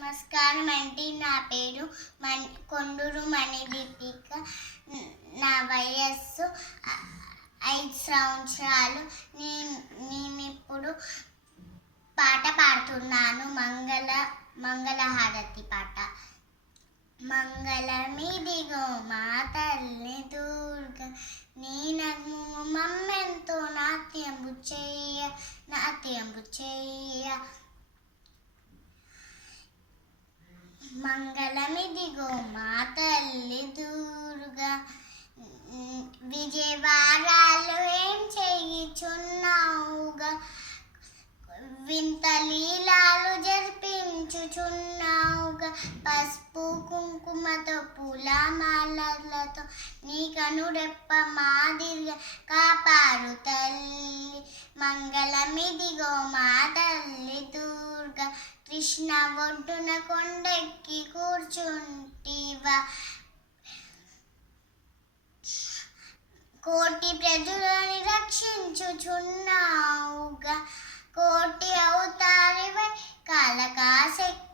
నమస్కారం అండి. నా పేరు కొండూరు మణిదీపిక. నా వయస్సు 5 సంవత్సరాలు. నేనిప్పుడు పాట పాడుతున్నాను. మంగళహారతి పాట. మంగళమిదిగో మా తల్లి దుర్గ, నీ నగ్ము మమ్మెంతో నాట్యంబు చెయ్య. మంగళమిదిగో మా తల్లి దుర్గా, విజయవాడలో ఏం చేయుచున్నావుగా, వింత లీలాలు జరిపించుచున్నావుగా, పసుపు కుంకుమతో పూలమాలలతో నీ కనురెప్ప మాదిరిగా కాపాడు తల్లి. మంగళమిదిగో మా తల్లి దుర్గా, కృష్ణ ఒడ్డున కొండెక్కి కూర్చుంటివా, కోటి ప్రజలని రక్షించుచున్నావుగా, కోటి అవతారివై కాళకాశక్తి